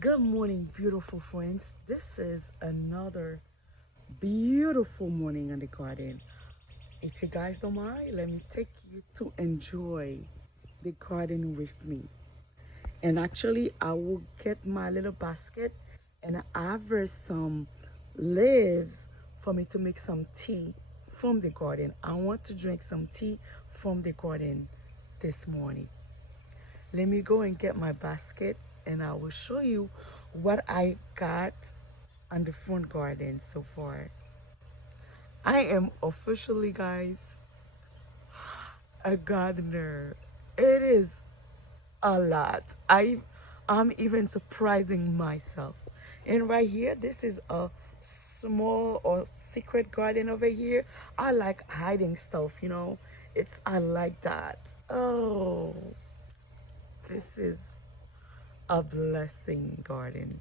Good morning, beautiful friends. This is another beautiful morning in the garden. If you guys don't mind, let me take you to enjoy the garden with me. And actually, I will get my little basket and I harvest some leaves for me to make some tea from the garden. I want to drink some tea from the garden this morning. Let me go and get my basket and I will show you what I got on the front garden so far. I am officially, guys, a gardener. It is a lot. I'm even surprising myself. And right here, this is a small or secret garden over here. I like hiding stuff. I like that. Oh, this is a blessing garden.